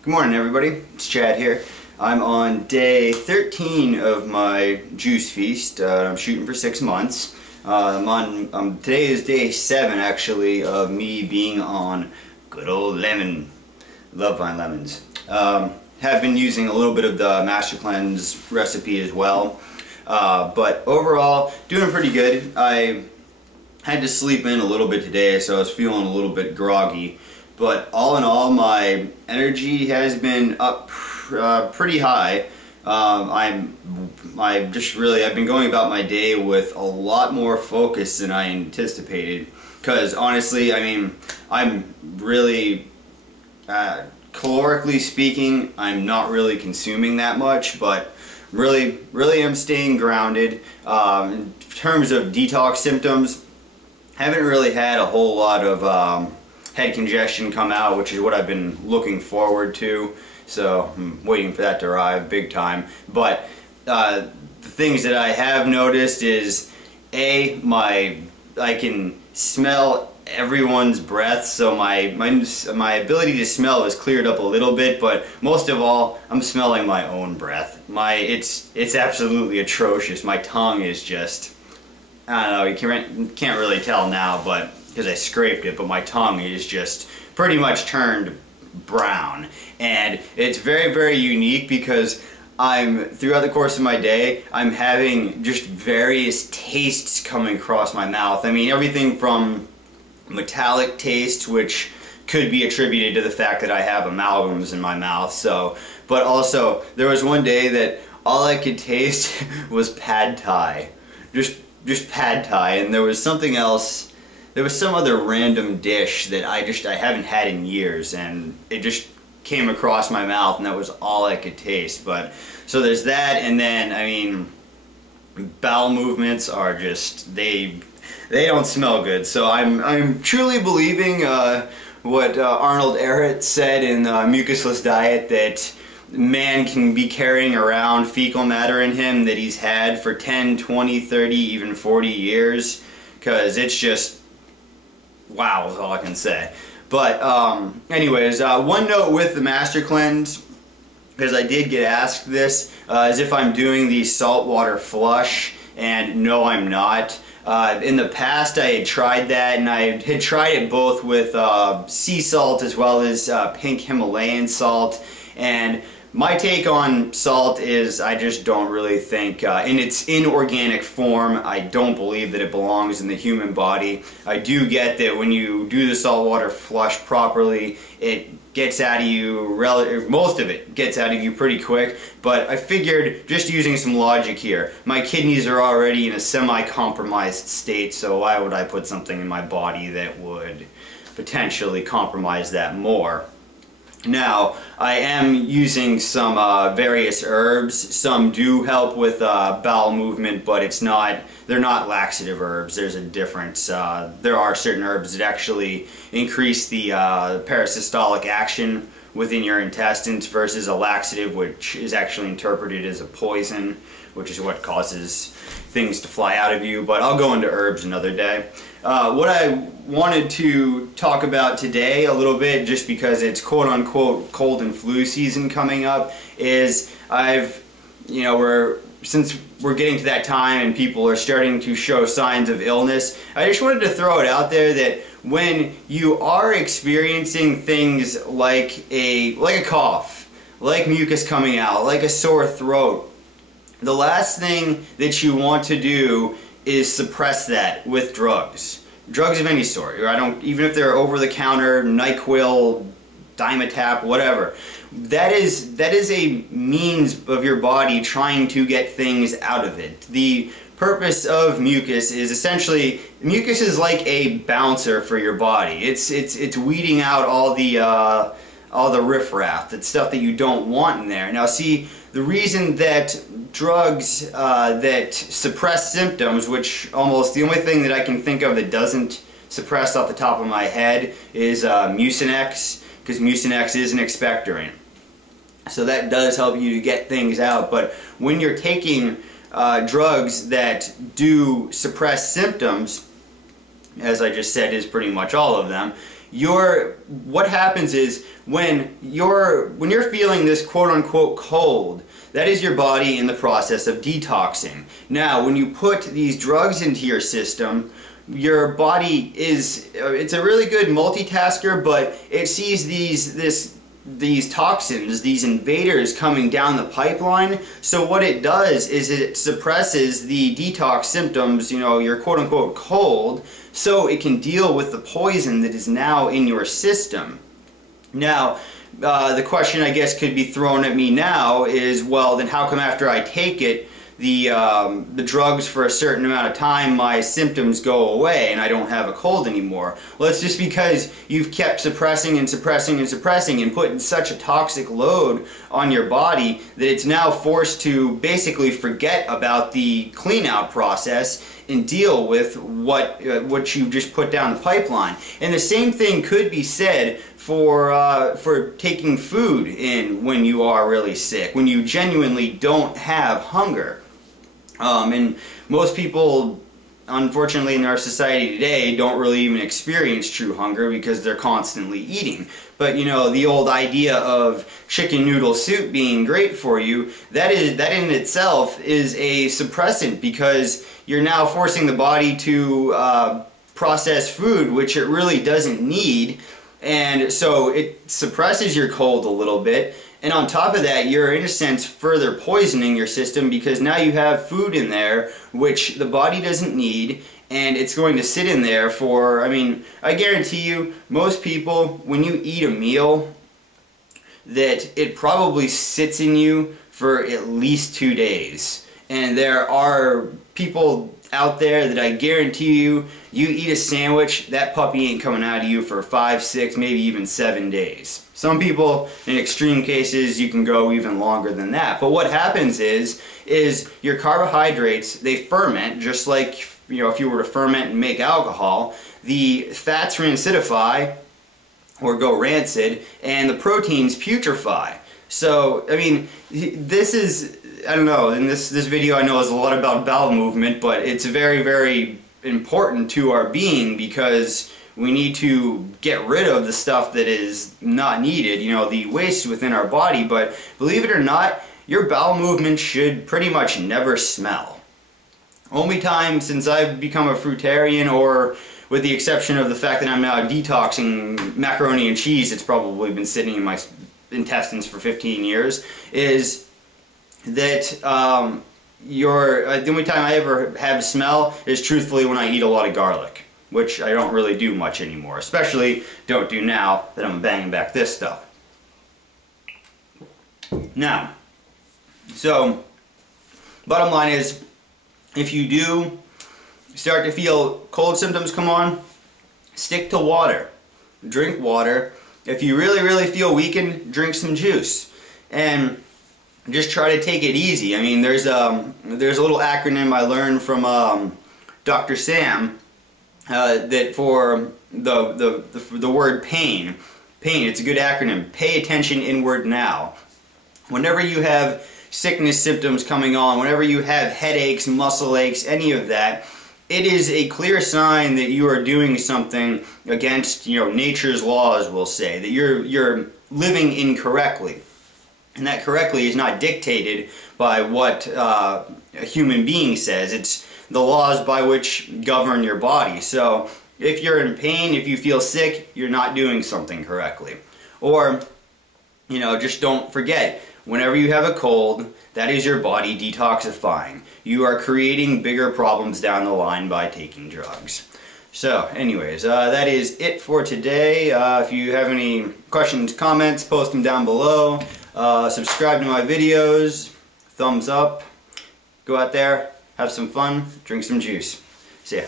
Good morning, everybody. It's Chad here. I'm on day 13 of my juice feast. I'm shooting for 6 months. Today is day 7 actually of me being on good old lemon. Love my lemons. Have been using a little bit of the Master Cleanse recipe as well. But overall, doing pretty good. I had to sleep in a little bit today, so I was feeling a little bit groggy. But all in all, my energy has been up pretty high. I've been going about my day with a lot more focus than I anticipated. Because honestly, I mean, I'm really, calorically speaking, I'm not really consuming that much, but really am staying grounded. In terms of detox symptoms, haven't really had a whole lot of head congestion come out, which is what I've been looking forward to. So I'm waiting for that to arrive big time. But the things that I have noticed is I can smell everyone's breath, so my ability to smell is cleared up a little bit, but most of all, I'm smelling my own breath. It's absolutely atrocious. My tongue is just, I don't know, you can't really tell now, but because I scraped it, but my tongue is just pretty much turned brown. And it's very unique because throughout the course of my day, I'm having just various tastes coming across my mouth. I mean, everything from metallic taste, which could be attributed to the fact that I have amalgams in my mouth. But also, there was one day that all I could taste was pad thai. Just pad thai, and there was something else. There was some other random dish that I haven't had in years, and it just came across my mouth, and that was all I could taste. But so there's that, and then I mean, bowel movements are just they don't smell good. So I'm truly believing what Arnold Ehret said in Mucusless Diet, that man can be carrying around fecal matter in him that he's had for 10, 20, 30, even 40 years, because it's just wow is all I can say. But anyways, one note with the Master Cleanse, because I did get asked this, is if I'm doing the saltwater flush, and no, I'm not. In the past I had tried that, and I had tried it both with sea salt as well as pink Himalayan salt, and my take on salt is I just don't really think, in its inorganic form, I don't believe that it belongs in the human body. I do get that when you do the saltwater flush properly, it gets out of you, most of it gets out of you pretty quick, but I figured just using some logic here. My kidneys are already in a semi-compromised state, so why would I put something in my body that would potentially compromise that more? Now, I am using some various herbs. Some do help with bowel movement, but they're not laxative herbs. There's a difference. There are certain herbs that actually increase the parasystolic action within your intestines versus a laxative, which is actually interpreted as a poison, which is what causes things to fly out of you. But I'll go into herbs another day. What I wanted to talk about today a little bit, just because it's quote-unquote cold and flu season coming up, is since we're getting to that time and people are starting to show signs of illness, I just wanted to throw it out there that when you are experiencing things like a cough, like mucus coming out, like a sore throat, the last thing that you want to do is suppress that with drugs. Drugs of any sort. Even if they're over-the-counter, NyQuil, Dimetap, whatever. That is a means of your body trying to get things out of it. The purpose of mucus is essentially, mucus is like a bouncer for your body. It's weeding out all the riffraff, that stuff that you don't want in there. Now see, the reason that drugs that suppress symptoms, which almost the only thing that I can think of that doesn't suppress off the top of my head is Mucinex, because Mucinex is an expectorant. So that does help you to get things out. But when you're taking drugs that do suppress symptoms, as I just said is pretty much all of them, what happens is when you're feeling this quote-unquote cold, that is your body in the process of detoxing. Now, when you put these drugs into your system, your body it's a really good multitasker, but it sees these toxins, these invaders coming down the pipeline. So what it does is it suppresses the detox symptoms, you know, your quote-unquote cold, so it can deal with the poison that is now in your system. Now, the question I guess could be thrown at me now is, well, then how come after I take it, the drugs for a certain amount of time, my symptoms go away and I don't have a cold anymore? Well, it's just because you've kept suppressing and suppressing and suppressing and putting such a toxic load on your body that it's now forced to basically forget about the clean out process and deal with what you just put down the pipeline. And the same thing could be said for taking food in when you are really sick, when you genuinely don't have hunger. And most people, unfortunately, in our society today don't really even experience true hunger because they're constantly eating. But you know, the old idea of chicken noodle soup being great for you, that in itself is a suppressant, because you're now forcing the body to process food which it really doesn't need, and so it suppresses your cold a little bit. And on top of that, you're in a sense further poisoning your system, because now you have food in there which the body doesn't need, and it's going to sit in there for, I mean, I guarantee you, most people, when you eat a meal, that it probably sits in you for at least 2 days. And there are people out there that I guarantee you eat a sandwich, that puppy ain't coming out of you for 5, 6, maybe even 7 days. Some people, in extreme cases, you can go even longer than that. But what happens is your carbohydrates, they ferment, just like, you know, if you were to ferment and make alcohol, the fats rancidify or go rancid, and the proteins putrefy. So, I mean, this is, I don't know, in this video I know is a lot about bowel movement, but it's very, very important to our being, because we need to get rid of the stuff that is not needed, you know, the waste within our body. But believe it or not, your bowel movement should pretty much never smell. Only time since I've become a fruitarian, or with the exception of the fact that I'm now detoxing macaroni and cheese, it's probably been sitting in my intestines for 15 years, is that the only time I ever have smell is truthfully when I eat a lot of garlic, which I don't really do much anymore, especially don't do now that I'm banging back this stuff. Now, so bottom line is, if you do start to feel cold symptoms come on, stick to water. Drink water. If you really, really feel weakened, drink some juice. And just try to take it easy. I mean, there's a little acronym I learned from Dr. Sam that for the word pain, it's a good acronym. Pay attention inward now. Whenever you have sickness symptoms coming on, whenever you have headaches, muscle aches, any of that, it is a clear sign that you are doing something against, you know, nature's laws, we'll say, that you're living incorrectly. And that correctly is not dictated by what a human being says. It's the laws by which govern your body. So if you're in pain, if you feel sick, you're not doing something correctly. Or, you know, just don't forget, whenever you have a cold, that is your body detoxifying. You are creating bigger problems down the line by taking drugs. So, anyways, that is it for today. If you have any questions, comments, post them down below. Subscribe to my videos. Thumbs up. Go out there, have some fun, drink some juice. See ya.